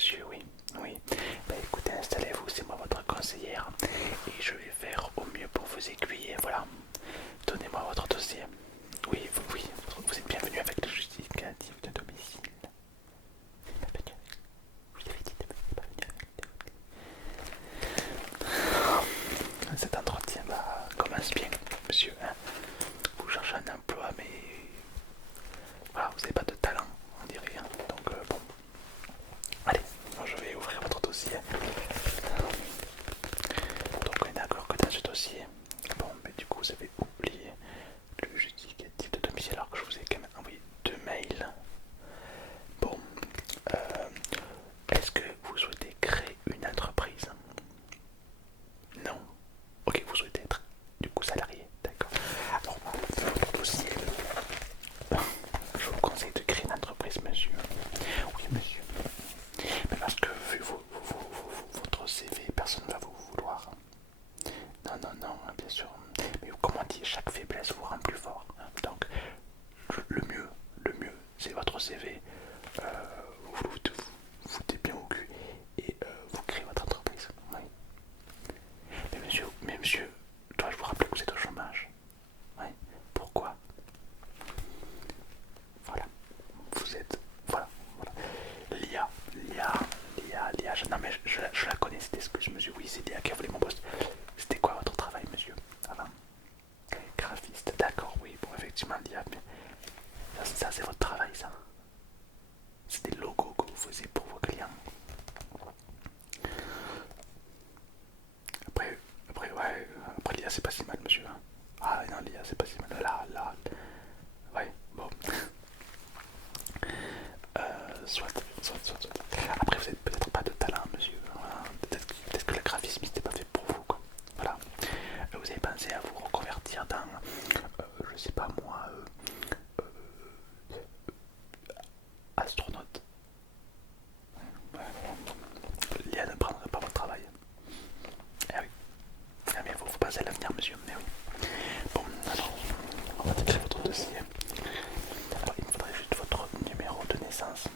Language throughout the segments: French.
monsieur, oui. Oui. Bah écoutez, installez-vous, c'est moi votre conseillère. Et je vais faire au mieux pour vous aiguiller. Voilà. Donnez-moi votre dossier. Oui, oui, vous êtes bienvenu avec le justificatif de domicile. Cet entretien commence bien, monsieur. Hein. Vous cherchez un emploi, mais voilà, vous n'avez pas de talent, on dirait. Hein. Donc bon, allez, moi je vais ouvrir votre dossier. Donc on est d'accord que dans ce dossier, bon, mais du coup vous avez oublié le justificatif de domicile alors que je vous ai quand même envoyé 2 mails. Bon, est-ce que vous souhaitez créer une entreprise? Non. Ok, vous souhaitez être du coup salarié, d'accord. Alors, votre dossier, je vous conseille de créer une entreprise, monsieur. Oui, monsieur. Mais parce que vu votre CV, personne ne va vous vouloir. Non, non, non, bien sûr. Mais comme on dit, chaque faiblesse vous rend plus fort. Donc, le mieux, c'est votre CV. Vous foutez bien au cul et vous créez votre entreprise. Oui. Mais monsieur, dois-je vous rappeler que vous êtes au chômage? Oui. Pourquoi? Voilà. Vous êtes. Voilà. Voilà. Lia, non mais je la connais, c'était ce que je me suis. Oui, c'est Lia qui a volé mon poste. C'était quoi votre travail, monsieur? Avant? Graphiste, d'accord, oui, bon, effectivement, Lia, mais ça c'est votre travail, ça. C'est des logos que vous faisiez pour vos clients. Après l'IA c'est pas si mal, monsieur. Hein. Ah non, l'IA c'est pas si mal. Là. Ouais, bon. Soit. Après, vous n'avez peut-être pas de talent, monsieur. Voilà. Peut-être que le graphisme n'était pas fait pour vous, quoi. Voilà. Vous avez pensé à vous reconvertir dans, je sais pas moi, astronaute. Ouais. L'IA ne prendrait pas votre travail. Eh oui. Ah, mais vous pensez à l'avenir, monsieur. Eh oui. Bon, alors, on va décrire votre dossier. Alors, il me faudrait juste votre numéro de naissance.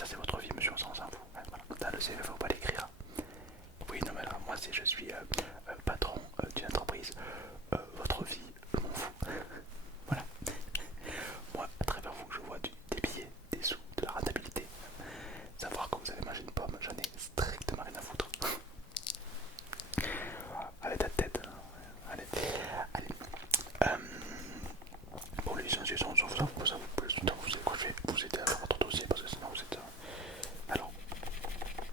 ça c'est votre vie, monsieur, on s'en fout. Ouais, voilà. Dans le CV, faut pas l'écrire. Oui, non, mais là, moi, si je suis patron d'une entreprise, votre vie, je m'en fous. Voilà. Moi, à travers vous, je vois des billets, des sous, de la rentabilité. Savoir que vous avez mangé une pomme, j'en ai strictement rien à foutre. Allez, ta tête. Allez. Allez. Bon, les licenciations, ça vous plus. Vous savez quoi, je vais vous aider à faire votre dossier parce que sinon vous êtes. Alors,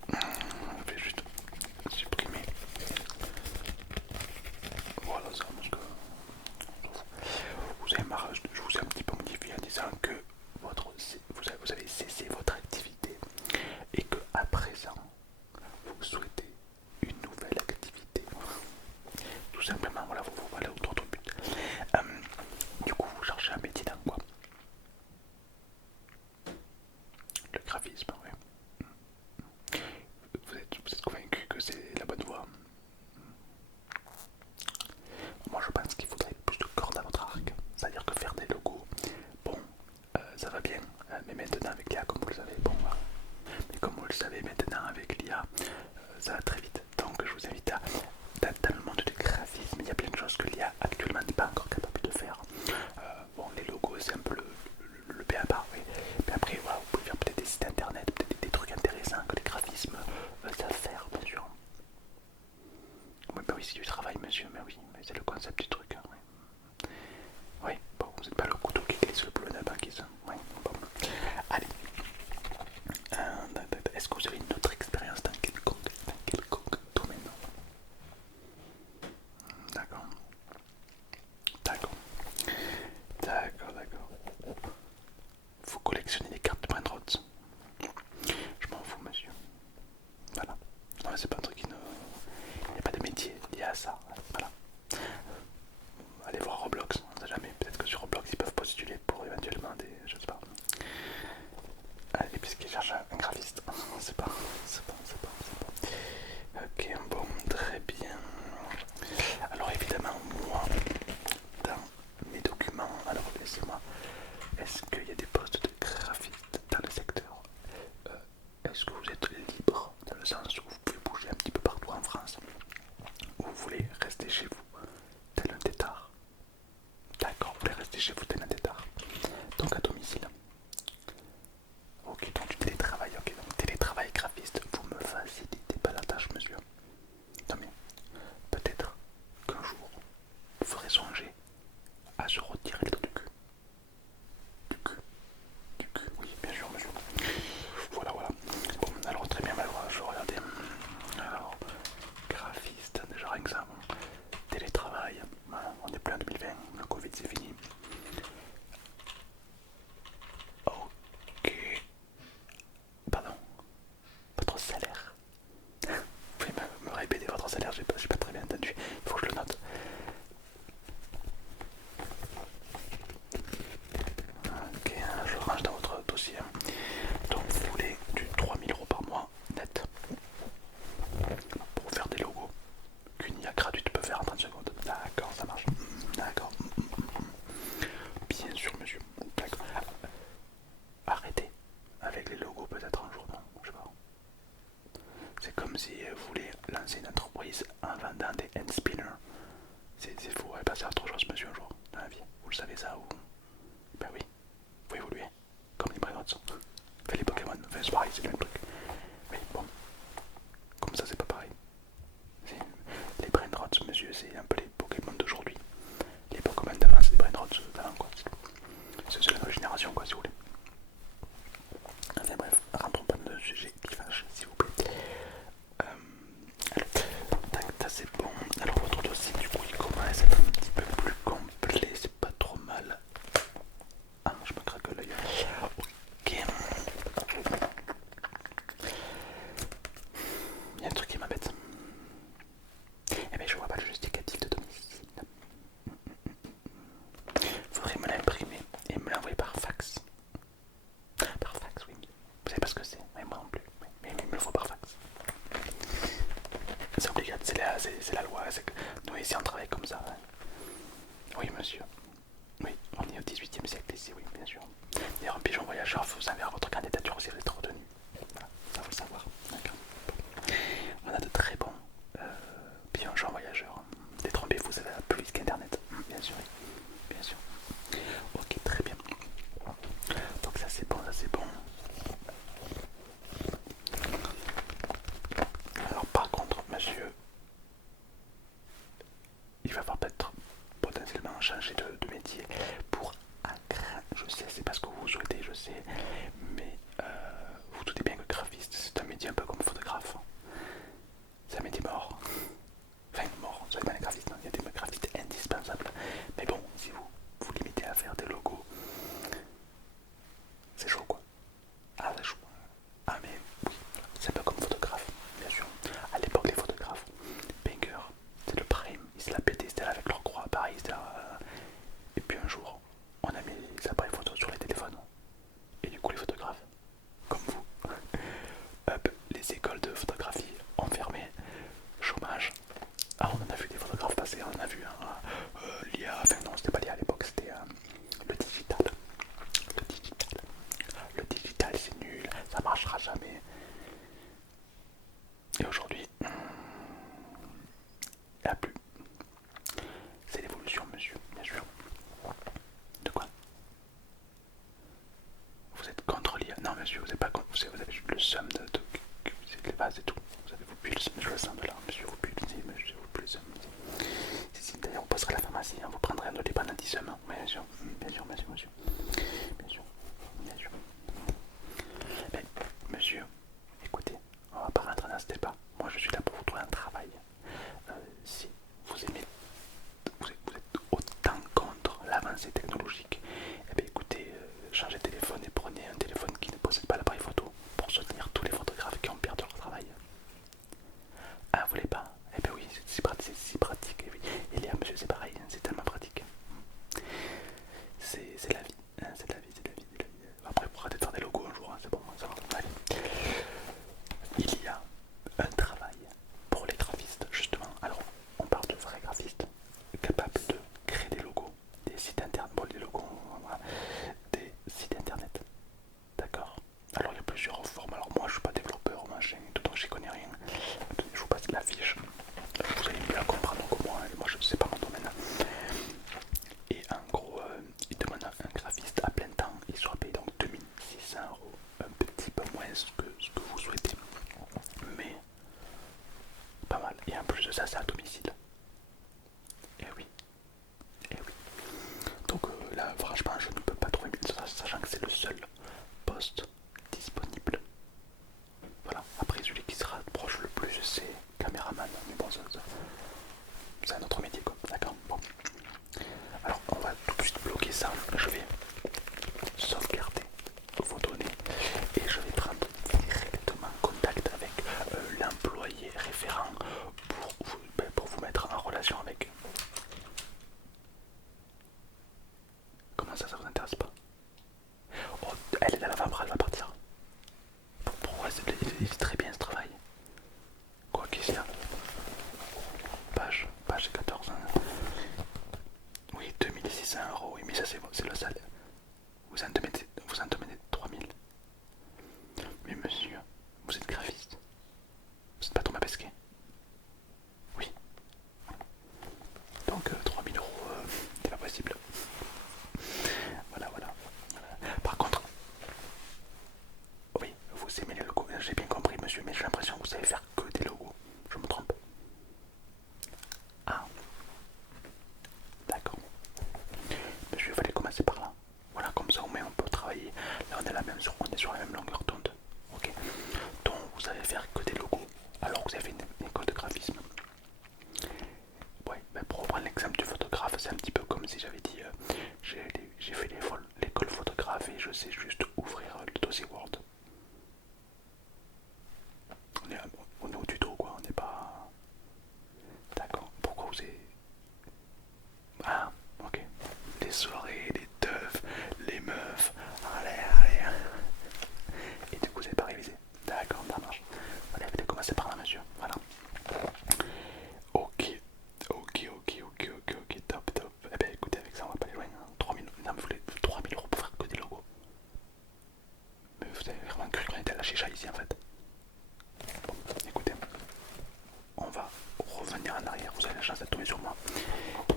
je vais juste supprimer. Voilà, ça, parce que vous avez marre, je vous ai un petit peu modifié en disant que vous avez cessé votre activité et que à présent vous souhaitez une nouvelle activité. Tout simplement, voilà, vous allez au droit au but. Du coup, vous cherchez un métier dans quoi? Le graphisme, oui. Vous êtes convaincu que c'est la bonne voie? Moi, je pense qu'il faudrait plus de cordes à votre arc. C'est-à-dire que faire des logos, bon, ça va bien, mais maintenant avec l'IA, comme vous le savez, bon, mais comme vous le savez maintenant avec l'IA, ça va très vite. Donc je vous invite à, dans le monde du graphisme, il y a plein de choses que l'IA actuellement n'est pas encore capable de faire. Bon, les logos, c'est un peu le B à part, oui. Mais après, voilà, vous pouvez faire peut-être des sites internet, peut-être des trucs intéressants que les graphismes savent faire, bien sûr. Oui, bah oui, c'est du travail, monsieur, mais oui, mais c'est le concept du truc. Hein, oui. Oui, bon, vous n'êtes pas le couteau qui glisse le plus de la banquise. Oui, bon. Allez. Est-ce que vous avez une autre expérience dans quelconque domaine? D'accord. D'accord. D'accord. Vous collectionnez les cartes de Brainrot? Je m'en fous, monsieur. Voilà. Non, mais c'est pas un truc qui ne. Il n'y a pas de métier lié à ça. Voilà. Allez voir Roblox, on ne sait jamais. Peut-être que sur Roblox ils peuvent postuler pour éventuellement des. Je sais pas. Allez, puisqu'ils cherchent un graphiste. C'est pas. Ok, bon, très bien. Alors évidemment, moi, dans mes documents, alors laissez-moi. Est-ce qu'il y a des postes de graphiste dans le secteur? Est-ce que vous êtes libre dans le sens où vous pouvez bouger un petit peu partout en France? Ou vous voulez rester chez vous, tel un tétard? D'accord, vous voulez rester chez vous, tel un tétard. Donc à domicile. Ok, donc du télétravail, ok, donc télétravail graphiste, vous me facilitez pas la tâche, monsieur. Non mais, peut-être qu'un jour, vous ferez songer à se retirer le dos du cul. Du cul, oui, bien sûr, monsieur. Voilà. Bon, alors très bien, alors je vais regarder. Alors, graphiste, déjà rien que ça. Bon. Télétravail, voilà, on est plein en 2020, le Covid c'est fini. Ok. Pardon, votre salaire. Vous pouvez me répéter votre salaire, j'ai pas très bien entendu. Il faut que je le note. Ok, je range dans votre dossier. Donc vous voulez du 3000 € par mois net pour faire des logos qu'une IA gratuite peut faire en 30 secondes. D'accord, ça marche. D'accord. Bien sûr, monsieur. D'accord. Arrêtez avec les logos peut-être un jour, non, je sais pas. C'est comme si vous voulez lancer une entreprise en vendant des hand spinners. C'est fou, elle passer à autre chose, monsieur, un jour, dans la vie. Vous le savez ça ou... Ben oui, faut évoluer. Comme les Brainrots. Fait les Pokémon, enfin, c'est pareil, c'est le même truc. Mais bon, comme ça c'est pas pareil. Les Brainrots, monsieur, c'est un peu les Pokémon d'aujourd'hui. Les Pokémon d'avant, c'est les Brainrots d'avant, quoi. C'est la nouvelle génération, quoi, si vous voulez. Enfin bref, rentrons pas dans le sujet qui fâche, s'il vous plaît. Alors, tac, c'est bon. Alors votre dossier, du coup, il commence à être un petit peu plus complet, c'est pas trop mal. Ah, je me craque l'œil. Ok. Il y a un truc qui m'embête. Eh ben, je vois pas le justificatif de domicile. Faudrait me l'imprimer et me l'envoyer par fax. Par fax, oui. Vous savez pas ce que c'est? Mais moi non plus. Mais il me le faut par fax. C'est obligatoire, c'est la loi. Nous ici on travaille comme ça. Hein. Oui, monsieur. Oui, on est au 18e siècle ici, oui, bien sûr. D'ailleurs, un pigeon voyageur vous enverra votre candidature si vous êtes retenu. ça marchera jamais. Et aujourd'hui, il n'y a plus. C'est l'évolution, monsieur, bien sûr. De quoi? Vous êtes contre l'IA? Non, monsieur, vous n'êtes pas contre. Vous avez juste le seum de les bases et tout. Vous avez vos pulses, je le sens de là. Monsieur, vos pulses, monsieur, vos pulses. Si, d'ailleurs, vous passerez à la pharmacie, hein, vous prendrez un odépanatisum. Hein. Bien sûr, bien sûr, monsieur, monsieur. Bien sûr, bien sûr. Mais, monsieur, écoutez, on va pas rentrer dans ce débat. Moi, je suis là pour vous trouver un travail. Si vous aimez, vous êtes autant contre l'avancée technologique, eh bien écoutez, changez de téléphone et prenez un téléphone qui ne possède pas l'appareil photo pour soutenir tous les photographes qui ont perdu leur travail. Ah, vous voulez pas? Eh bien oui, c'est si pratique. Et oui. Et Léa, monsieur, c'est pareil, hein, c'est tellement pratique. C'est la vie, hein, c'est la vie, c'est la vie, c'est la vie. Après, il pourra peut-être faire des logos un jour, hein, c'est bon, ça va. Allez. Il y a un travail pour les graphistes, justement. Alors, on parle de vrais graphistes capables de créer des logos, des sites internet, bon, des logos, voilà, des sites internet. D'accord. Alors, il y a plusieurs formes. Alors, moi, je suis pas développeur, machin, donc j'y connais rien. Je vous passe la fiche. Vous allez bien comprendre comment. Moi, je sais pas mon domaine. Et en gros, il demande un graphiste à plein temps. Il sera payé donc 2600 €, un petit peu moins ce que vous souhaitez, mais pas mal. Et en plus de ça, c'est à domicile. Et oui, et oui. Donc là, franchement, je ne peux pas trouver mieux, sachant que c'est le seul poste disponible. Voilà. Après, celui qui se rapproche le plus, c'est caméraman. Mais bon, c'est un autre métier, quoi. D'accord. Bon. Alors, on va tout de suite bloquer ça. Je vais sauvegarder vos données et je vais prendre directement contact avec l'employé référent pour vous mettre en relation avec. Comment ça vous intéresse pas? Oh, elle est à l'avant-bras, elle va partir. Pourquoi? C'est très bien ce travail. Quoi qu'il y a? Page 14. Hein. Oui, 2600 €, oui, mais ça c'est le salaire. Vous en demandez 3000. Mais monsieur, vous êtes graphiste. Vous n'êtes pas Thomas Pesquet. Oui. Donc 3000 €, c'est pas possible. Voilà, voilà. Par contre, oui, vous aimez les logos. J'ai bien compris, monsieur, mais j'ai l'impression que vous savez faire que des logos. Je me trompe? Ah, d'accord. Monsieur, il fallait commencer par là. Voilà, comme ça au moins on peut travailler. Là, on est sur la même longueur d'onde. Ok. Donc, vous savez faire que des logos. Alors que vous avez fait une école de graphisme. Ouais, mais pour reprendre l'exemple du photographe, c'est un petit peu comme si j'avais dit j'ai fait l'école photographe et je sais juste ouvrir le dossier Word. On est au tuto, quoi, on n'est pas. D'accord, pourquoi vous êtes. Ah, ok. Les soirées, les teufs, les meufs, allez, allez. Et du coup, vous n'avez pas révisé. D'accord, ça marche. Allez, vous allez commencer par là, monsieur. Voilà. Ok, ok, top, top. Eh ben écoutez, avec ça, on va pas aller loin. Hein. 3000, non, mais vous voulez 3000 € pour faire que des logos. Mais vous avez vraiment cru qu'on était à la chicha ici en fait. Bon, écoutez, on va revenir en arrière. Vous avez la chance d'être tombé sur moi,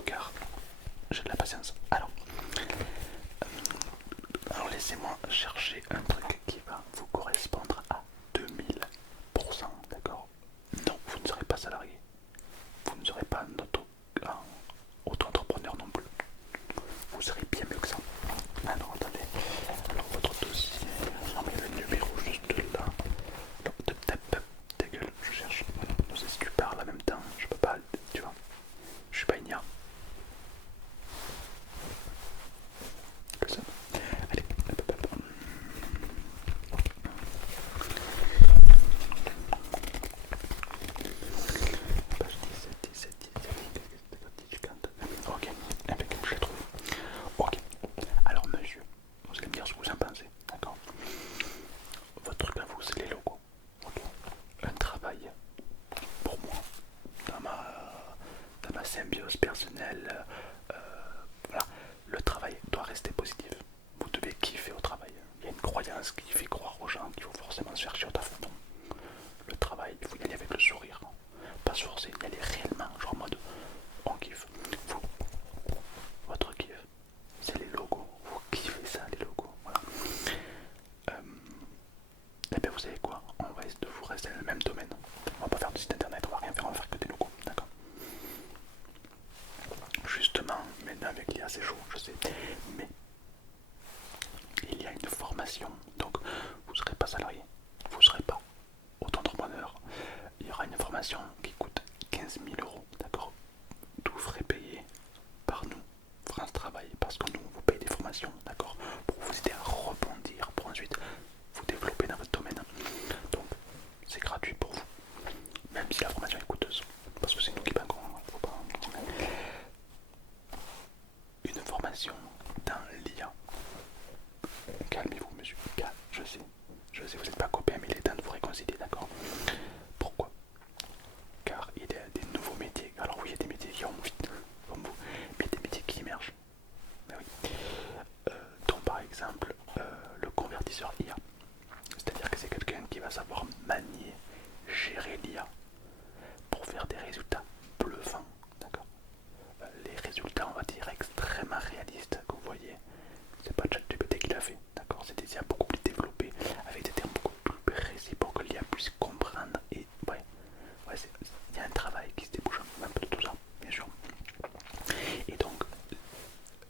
car j'ai de la patience. Alors laissez-moi chercher un truc qui va vous correspondre à 2000%, d'accord? Non, vous ne serez pas salarié. Vous ne serez pas auto-entrepreneur non plus. Vous serez bien mieux que ça. Alors attendez. Alors votre dossier. Non mais le numéro juste là. Ta gueule, je cherche. Non, si tu parles en même temps, je peux pas. Tu vois. Je suis pas une IA. Que ça. Allez, page 17. Ok, impeccable, je l'ai trouvé. Ok, alors monsieur, vous allez me dire ce que vous en pensez, d'accord? Votre truc à vous, c'est les logos. Ok, un travail pour moi, dans ma symbiose personnelle. Voilà, le travail doit rester positif. Vous devez kiffer au travail. Il y a une croyance qui fait croire aux gens qu'il faut forcément savez quoi? On va essayer de vous rester dans le même domaine. On va pas faire de site internet, on va rien faire, on va faire que des logos, d'accord? Justement, maintenant avec l'IA c'est chaud, je sais, mais il y a une formation, donc vous ne serez pas salarié, vous ne serez pas auto-entrepreneur. Il y aura une formation qui coûte 15 000 euros, d'accord? Tout frais payé par nous, France Travail, parce que nous on vous paye des formations, d'accord? Pour vous aider à rebondir, pour ensuite vous développer dans votre domaine. Donc c'est gratuit pour vous, même si la formation est coûteuse, parce que c'est nous qui payons. Une formation dans l'IA. Calmez-vous, monsieur. Je sais, vous n'êtes pas copains, mais il est temps de vous réconcilier, d'accord? Pourquoi? Car il y a des nouveaux métiers. Alors oui, il y a des métiers qui vont vite, comme vous, mais il y a des métiers qui émergent. Ben oui. Dont par exemple le convertisseur IA. C'est-à-dire que c'est quelqu'un qui va savoir manier, gérer l'IA pour faire des résultats bluffants, d'accord? Les résultats, on va dire, extrêmement réalistes que vous voyez. C'est pas ChatGPT qui l'a fait, d'accord? C'est des IA beaucoup plus développées, avec des termes beaucoup plus précis pour que l'IA puisse comprendre. Et ouais, il y a un travail qui se débouche un peu de tout ça, bien sûr. Et donc,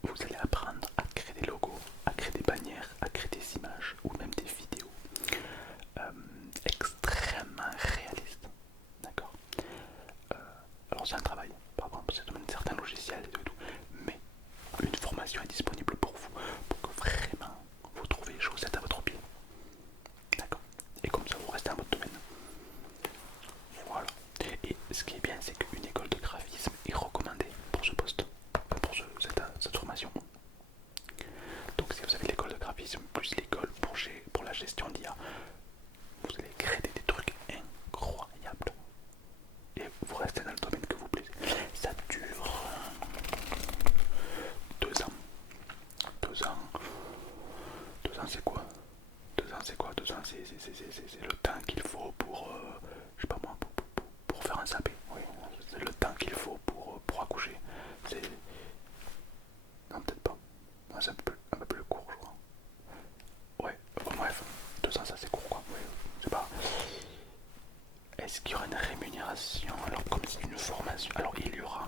vous allez apprendre à créer des logos, à créer des bannières, à créer des images ou même des vidéos extrêmement réalistes, d'accord? Alors c'est un travail, par exemple, c'est de certains logiciels et tout, mais une formation est disponible pour vous, pour que vraiment vous trouviez les chaussettes à votre pied, d'accord? Et comme ça vous restez dans votre domaine. Voilà. Et ce qui est bien, c'est qu'une école de graphisme est recommandée pour ce poste, pour cette formation. Donc si vous avez l'école de graphisme plus l'école pour la gestion d'IA, vous allez créer des trucs incroyables. Et vous restez dans le domaine que vous plaisez. Ça dure 2 ans. 2 ans. 2 ans c'est quoi? 2 ans c'est quoi? 2 ans c'est le temps qu'il faut pour, je sais pas moi, pour faire un sapé. Oui, c'est le temps qu'il faut pour accoucher. C'est... Non, peut-être pas. Non, c'est un peu plus court, je crois. Ouais, bon, bref, 2 ans ça c'est court quoi. Ouais, je sais pas. Est-ce qu'il y aura une rémunération? Alors comme c'est une formation, alors il y aura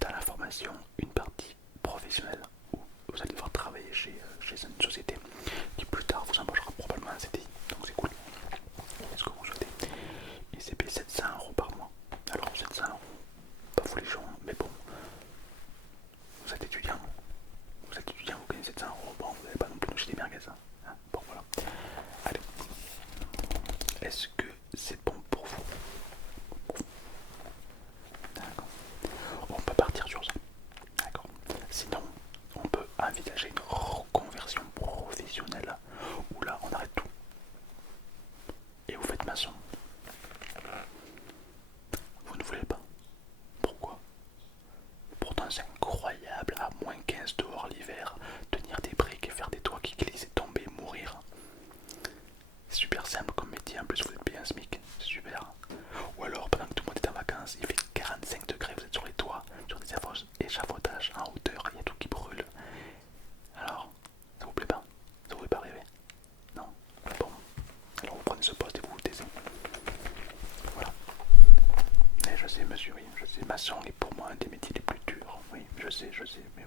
dans la formation une partie professionnelle où vous allez devoir travailler chez une société qui plus tard vous embauchera probablement un CDI, donc c'est cool. Est-ce que vous souhaitez? Et c'est payé 700 euros par mois. Alors 700 euros, pas folichon, mais bon, vous êtes étudiant, vous gagnez 700 euros, bon, vous n'allez pas non plus nous jeter des merguez, hein. Bon voilà. Allez, est-ce que c'est bon pour vous? D'accord. On peut partir sur ça. D'accord. Sinon, on peut envisager une reconversion professionnelle où là, on arrête tout. Et vous faites maçon. Vous ne voulez pas. Pourquoi? Pourtant, c'est incroyable, à -15 dehors l'hiver, tenir des briques et faire des toits qui glissent et tomber, mourir. C'est super simple comme métier, en plus vous êtes payé un SMIC, c'est super. Ou alors pendant que tout le monde est en vacances, il fait 45 degrés, vous êtes sur les toits, sur des échafaudages en hauteur, il y a tout qui brûle. Alors, ça vous plaît pas? Ça vous fait pas rêver? Non? Bon, alors vous prenez ce poste et vous vous taisez. Voilà. Mais je sais monsieur, oui, je sais, maçon est pour moi un des métiers les plus durs. Oui, je sais, mais